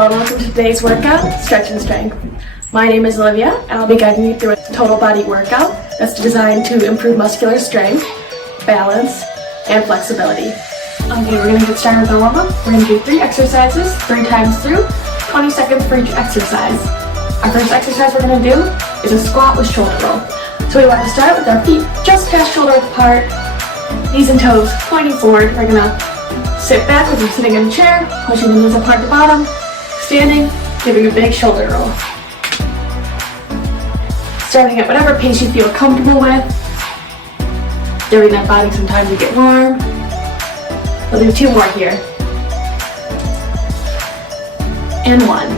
Hello and welcome to today's workout, Stretch and Strength. My name is Olivia and I'll be guiding you through a total body workout that's designed to improve muscular strength, balance, and flexibility. Okay, we're going to get started with our warm-up. We're going to do 3 exercises, 3 times through, 20 seconds for each exercise. Our first exercise we're going to do is a squat with shoulder roll. So we want to start with our feet just past shoulder width apart, knees and toes pointing forward. We're going to sit back as you're sitting in a chair, pushing the knees apart at the bottom, standing, giving a big shoulder roll. Starting at whatever pace you feel comfortable with, giving that body some time to get warm. We'll do 2 more here. And 1.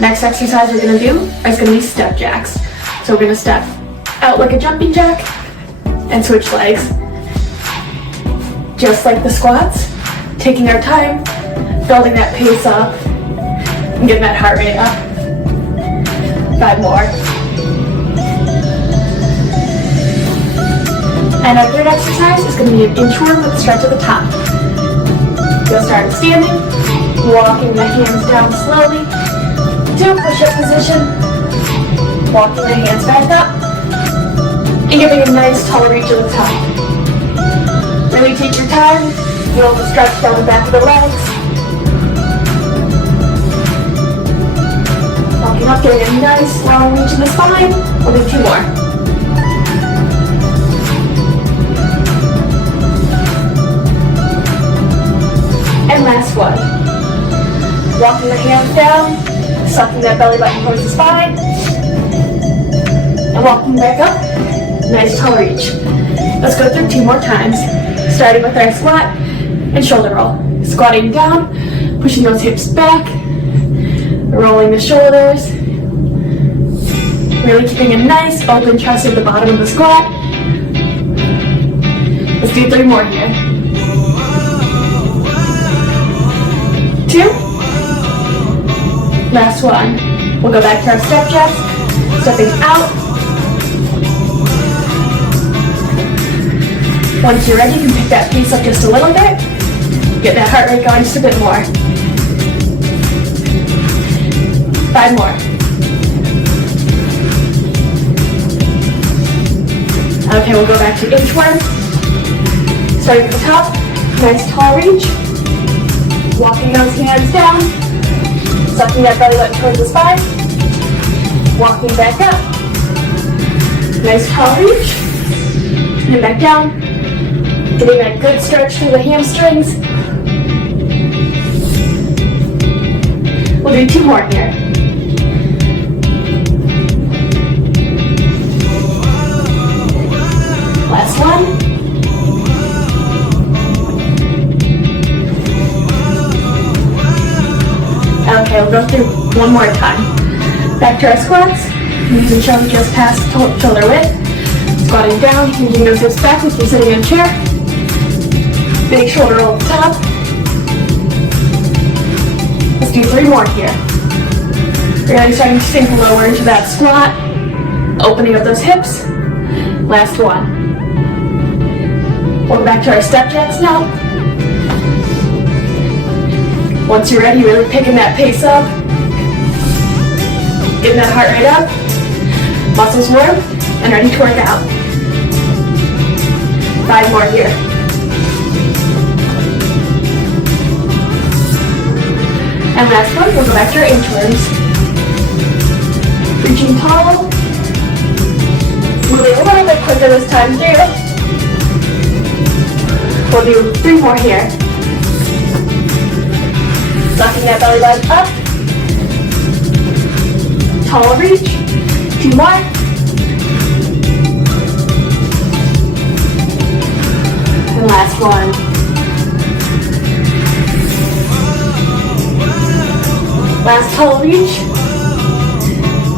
Next exercise we're going to do is going to be step jacks. So we're going to step out like a jumping jack and switch legs. Just like the squats, taking our time, building that pace up, and getting that heart rate up. 5 more. And our third exercise is going to be an inchworm with a stretch at the top. You'll start standing, walking the hands down slowly to a push-up position, walking the hands back up, and giving a nice tall reach at the top. Really take your time, feel the stretch down the back of the legs. Walking up, getting a nice long reach in the spine. We'll do 2 more. And last one. Walking the hands down, sucking that belly button towards the spine, and walking back up. Nice tall reach. Let's go through 2 more times. Starting with our squat and shoulder roll. Squatting down, pushing those hips back, rolling the shoulders, really keeping a nice open chest at the bottom of the squat. Let's do 3 more here. 2. Last one. We'll go back to our step jacks, stepping out. Once you're ready, you can pick that pace up just a little bit. Get that heart rate going just a bit more. 5 more. Okay, we'll go back to inchworm. Starting at the top, nice tall reach. Walking those hands down. Sucking that belly button towards the spine. Walking back up. Nice tall reach. And back down. Getting that good stretch through the hamstrings. We'll do 2 more here. Last one. Okay, we'll go through 1 more time. Back to our squats. Knees and toes just past shoulder width. Squatting down, hinging those hips back if you're sitting in a chair. Big shoulder roll at the top. Let's do 3 more here. Really starting to sink lower into that squat. Opening up those hips. Last one. We'll go back to our step jacks now. Once you're ready, really picking that pace up. Getting that heart rate up. Muscles warm and ready to work out. 5 more here. And last one, we'll go back to our inchworms. Reaching tall. Moving a little bit quicker this time too. We'll do 3 more here. Sucking that belly button up. Tall reach. 2 more. And last one. Last tall reach.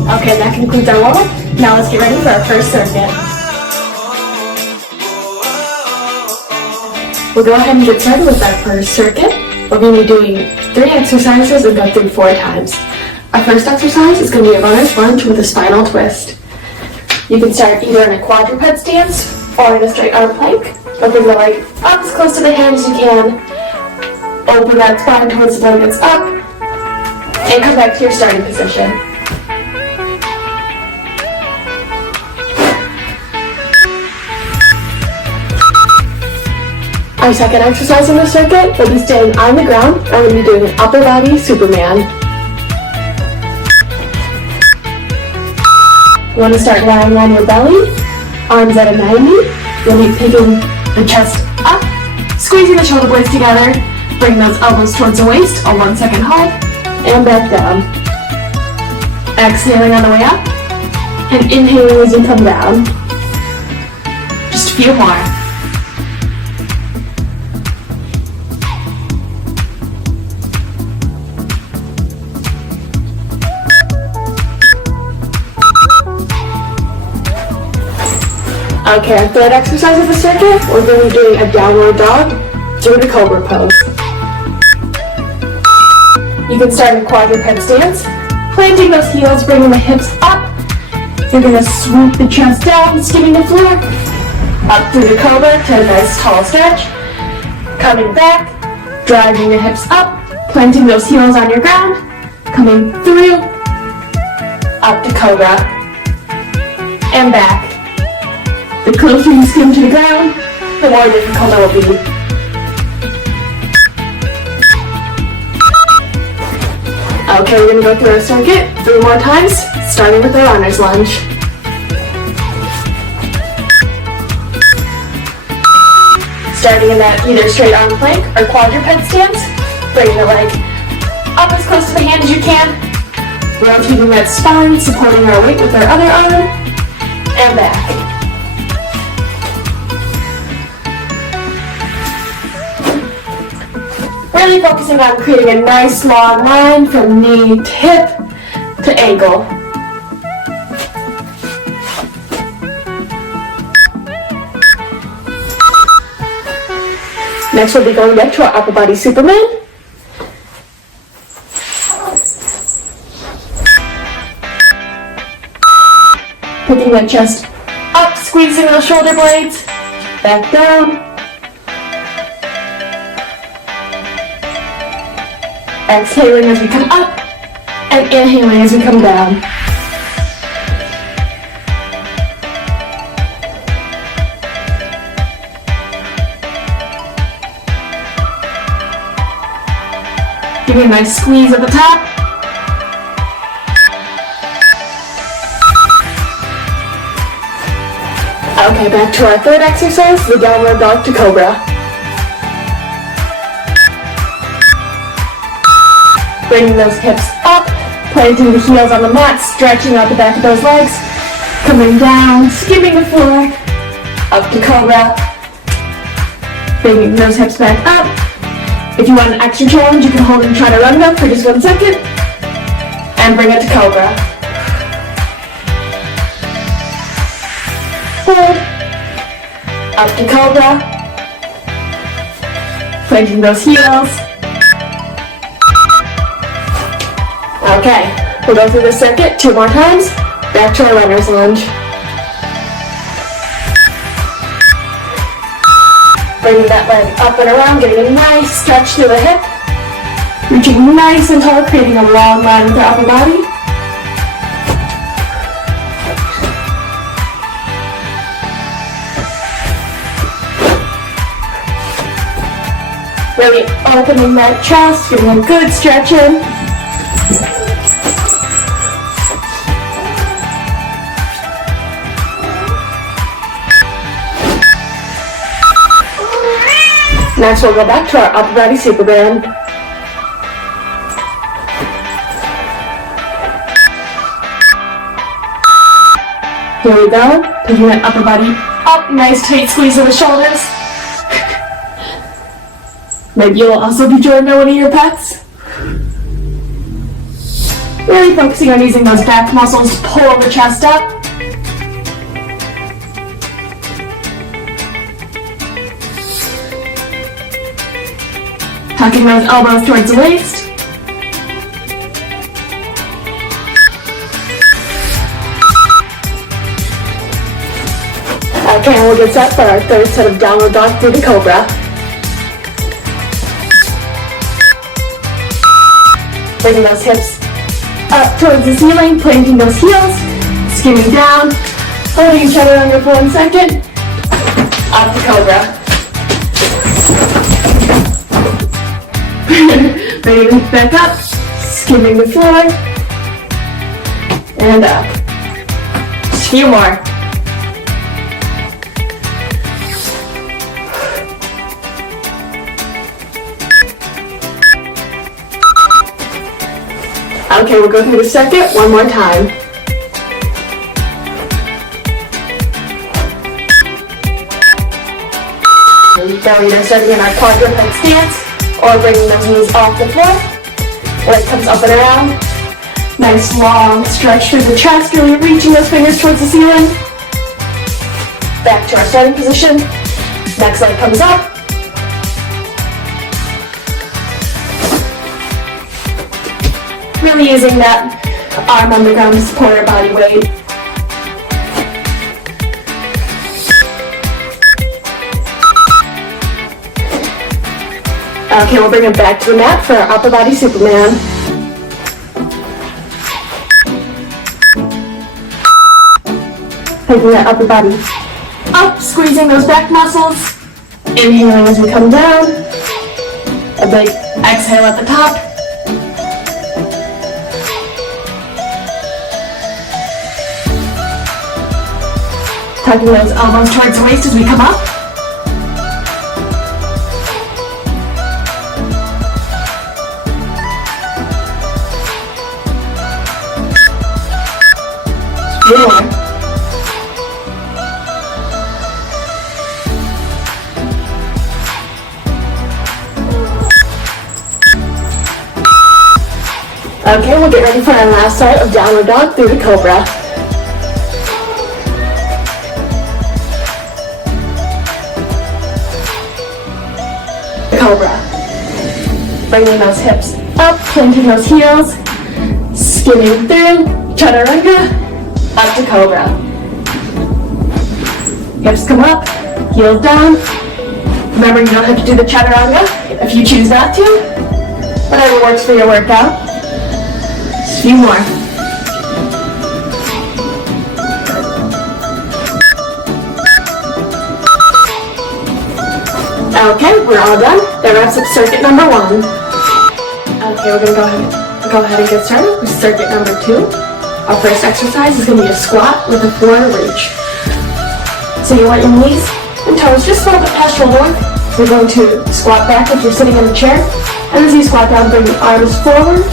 Okay, that concludes our warm-up. Now let's get ready for our first circuit. We'll go ahead and get started with our first circuit. We're going to be doing 3 exercises and go through 4 times. Our first exercise is going to be a runner's lunge with a spinal twist. You can start either in a quadruped stance or in a straight arm plank. Looking the leg up as close to the hand as you can. Open that spine towards the blankets up. And come back to your starting position. Our second exercise in the circuit will be staying on the ground and we'll be doing an upper body Superman. You want to start lying on your belly, arms at a 90. You'll be picking the chest up, squeezing the shoulder blades together, bring those elbows towards the waist, a 1 second hold, and back down. Exhaling on the way up, and inhaling as you come down. Just a few more. Okay, our third exercise of the circuit, we're going to be doing a downward dog through the cobra pose. You can start in quadruped stance, planting those heels, bringing the hips up. You're going to swoop the chest down, skimming the floor, up through the cobra to a nice tall stretch. Coming back, driving the hips up, planting those heels on your ground, coming through, up to cobra, and back. The closer you skim to the ground, the more difficult it will be. Okay, we're going to go through our circuit 3 more times, starting with the runner's lunge. Starting in that either straight arm plank or quadruped stance, bringing the leg up as close to the hand as you can, rotating that spine, supporting our weight with our other arm, and back. Really focusing on creating a nice long line from knee to hip to ankle. Next we'll be going back to our upper body Superman. Picking that chest up, squeezing those shoulder blades, back down. Exhaling as we come up, and inhaling as we come down. Give me a nice squeeze at the top. Okay, back to our third exercise, the downward dog to cobra. Bringing those hips up, planting the heels on the mat, stretching out the back of those legs, coming down, skimming the floor, up to cobra, bringing those hips back up. If you want an extra challenge, you can hold and try to run them for just 1 second, and bring it to cobra. Hold, up to cobra, planting those heels. Okay, we'll go through the circuit 2 more times, back to our runner's lunge. Bringing that leg up and around, getting a nice stretch through the hip, reaching nice and tall, creating a long line with our upper body. Really opening that chest, giving a good stretch in. Next we'll go back to our upper body Superman. Here we go, picking that upper body up, nice tight squeeze of the shoulders. Maybe you'll also be joined by one of your pets. Really focusing on using those back muscles to pull the chest up. Tucking those elbows towards the waist. Okay, and we'll get set for our third set of downward dog through the cobra. Bringing those hips up towards the ceiling, planting those heels, skimming down, holding each other under for 1 second, up to cobra. Bringing it back up, skimming the floor, and up. Just a few more. Okay, we'll go through the second one more time. Now we're starting in our quadruped stance, or bringing those knees off the floor. Leg comes up and around. Nice long stretch through the chest, really reaching those fingers towards the ceiling. Back to our starting position. Next leg comes up. Really using that arm on the ground to support our body weight. Okay, we'll bring it back to the mat for our upper body Superman. Taking that upper body up, squeezing those back muscles. Inhaling as we come down. A big exhale at the top. Tucking those elbows towards the waist as we come up. More. Okay, we'll get ready for our last set of downward dog through the cobra. Cobra. Bringing those hips up, planting those heels, skimming through, chaturanga, up to cobra. Hips come up, heels down. Remember, you don't have to do the chaturanga if you choose not to. Whatever works for your workout. Just a few more. Okay, we're all done. That wraps up circuit number 1. Okay, we're gonna go ahead and get started with circuit number 2. Our first exercise is gonna be a squat with a floor reach. So you want your knees and toes just a little bit past shoulder width. So you're going to squat back if you're sitting in a chair. And as you squat down, bring the arms forward.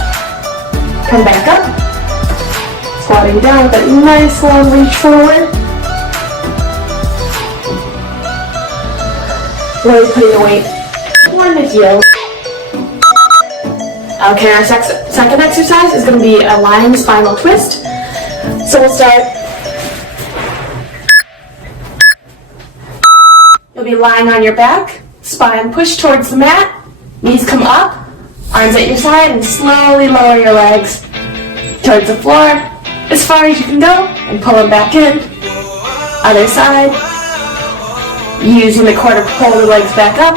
Come back up. Squatting down with that nice long reach forward. Really putting the weight on the heels. Okay, our second exercise is going to be a lying spinal twist. So we'll start. You'll be lying on your back, spine pushed towards the mat, knees come up, arms at your side, and slowly lower your legs towards the floor as far as you can go, and pull them back in. Other side. Using the core to pull the legs back up.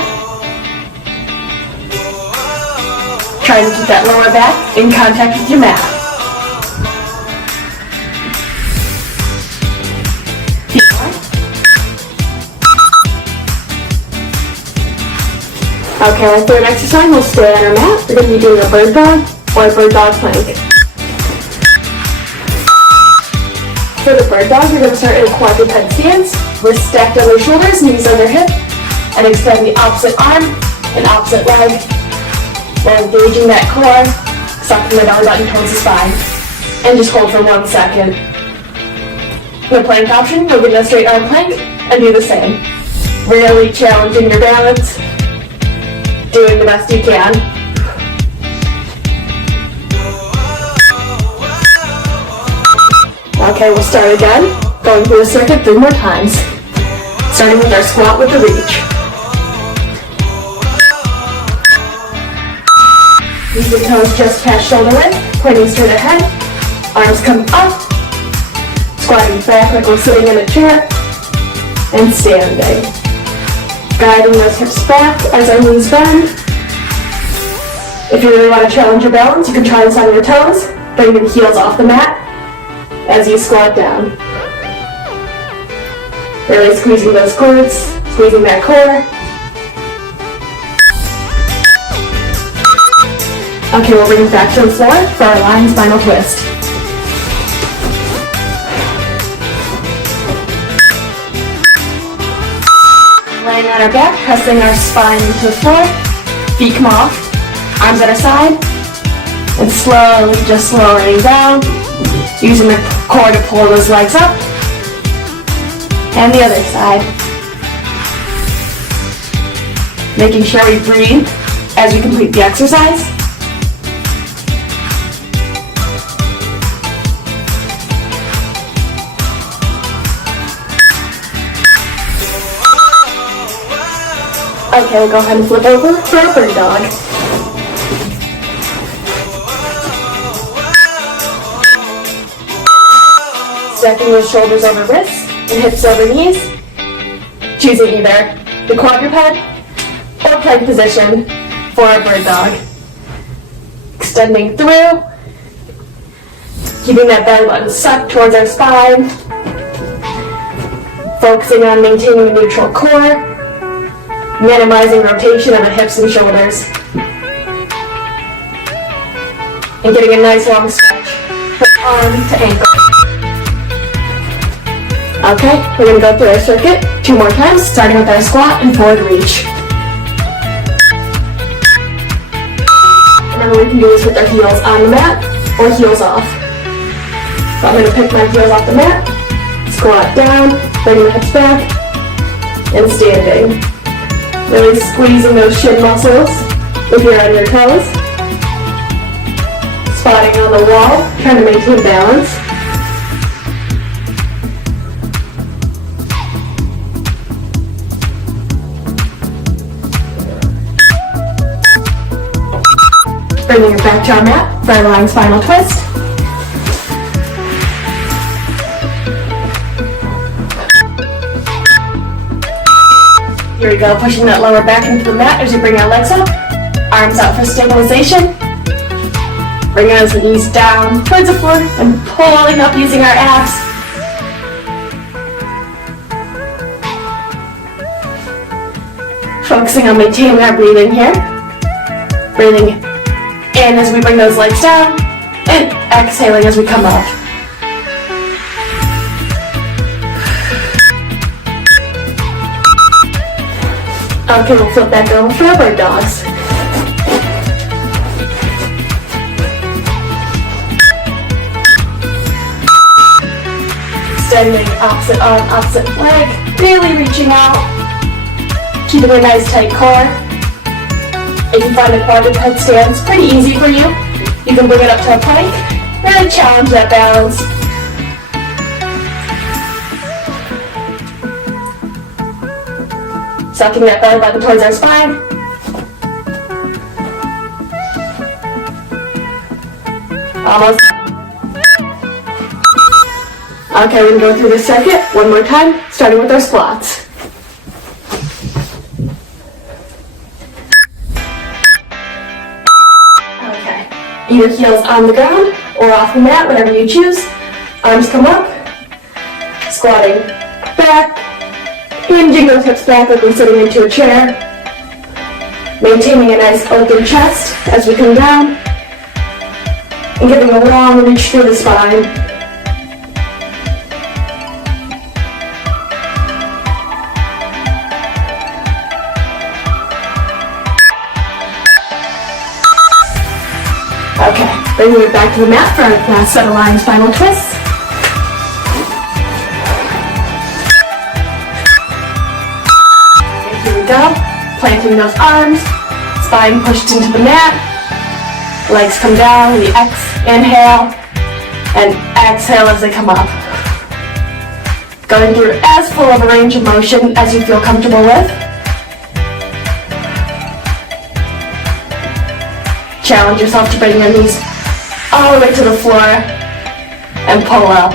Try to keep that lower back in contact with your mat. Okay, our third exercise, we'll stay on our mat. We're going to be doing a bird dog or a bird dog plank. For the bird dog, we're going to start in a quadruped stance. We're stacked on our shoulders, knees under hip, and extend the opposite arm and opposite leg while engaging that core, sucking the belly button towards the spine. And just hold for 1 second. The plank option, you'll get a straight arm plank and do the same. Really challenging your balance, doing the best you can. Okay, we'll start again. Going through the circuit 3 more times. Starting with our squat with the reach. Use the toes just past shoulder width, pointing straight ahead. Arms come up. Squatting back like we're sitting in a chair. And standing. Guiding those hips back as our knees bend. If you really want to challenge your balance, you can try this on your toes. Bring your heels off the mat as you squat down. Really squeezing those glutes, squeezing that core. Okay, we'll bring it back to the floor for our lying spinal twist. Laying on our back, pressing our spine into the floor. Feet come off, arms at our side, and slowly, just lowering down, using the core to pull those legs up. And the other side. Making sure we breathe as we complete the exercise. Okay, we'll go ahead and flip over for a bird dog. Stacking those shoulders over wrists and hips over knees. Choosing either the quadruped or plank position for a bird dog. Extending through. Keeping that belly button sucked towards our spine. Focusing on maintaining a neutral core. Minimizing rotation of the hips and shoulders. And getting a nice long stretch from arm to ankle. Okay, we're going to go through our circuit 2 more times, starting with our squat and forward reach. Remember, we can do this with our heels on the mat or heels off. So I'm going to pick my heels off the mat, squat down, bring the hips back, and standing. Really squeezing those shin muscles if you're on your toes. Spotting on the wall, trying to maintain balance. Bringing it back to our mat for our lying spinal twist. Here we go, pushing that lower back into the mat as you bring our legs up. Arms out for stabilization. Bring those knees down towards the floor and pulling up using our abs. Focusing on maintaining our breathing here. Breathing in as we bring those legs down and exhaling as we come up. Okay, we'll flip back over for our bird dogs. Extending opposite arm, opposite leg, really reaching out, keeping a nice tight core. If you find a quadruped stance pretty easy for you, you can bring it up to a plank, really challenge that balance. Sucking that belly button towards our spine. Almost. Okay, we're going to go through this circuit 1 more time, starting with our squats. Okay, either heels on the ground or off the mat, whatever you choose. Arms come up, squatting back. Hinging those hips back like we're sitting into a chair. Maintaining a nice open chest as we come down. And giving a long reach through the spine. Okay, bringing it back to the mat for our last set of lying spinal twists. Go, planting those arms, spine pushed into the mat, legs come down, we inhale, and exhale as they come up. Going through as full of a range of motion as you feel comfortable with. Challenge yourself to bring your knees all the way to the floor and pull up.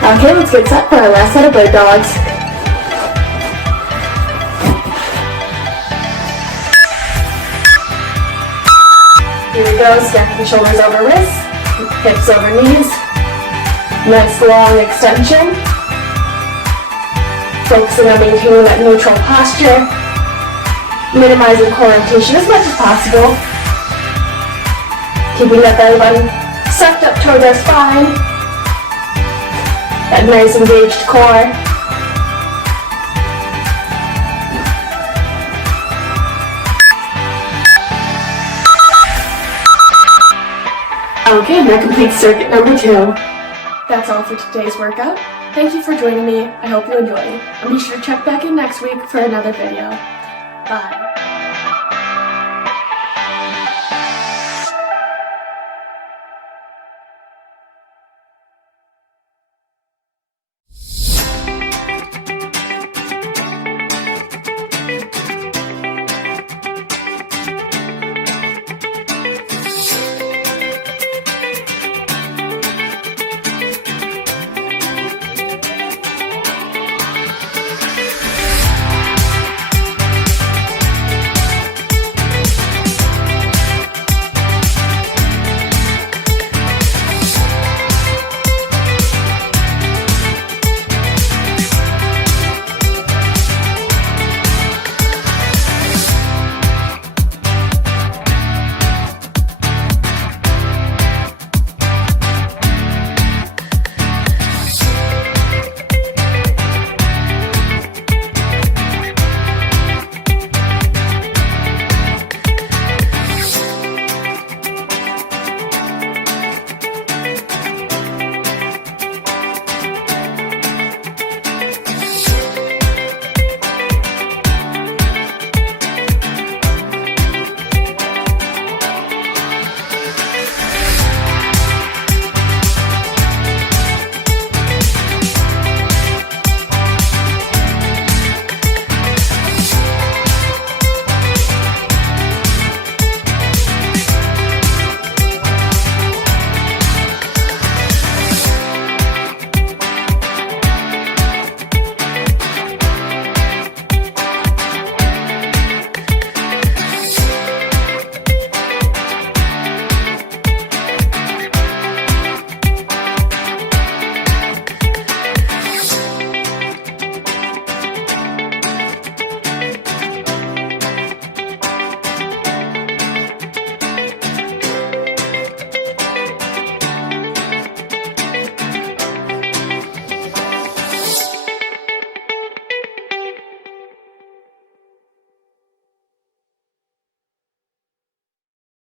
Okay, let's get set for our last set of bird dogs. Here we go, stacking shoulders over wrists, hips over knees. Nice long extension. Focusing on maintaining that neutral posture. Minimizing core rotation as much as possible. Keeping that belly button sucked up towards our spine. That nice engaged core. Okay, that completes circuit number 2. That's all for today's workout. Thank you for joining me. I hope you enjoyed. And be sure to check back in next week for another video. Bye.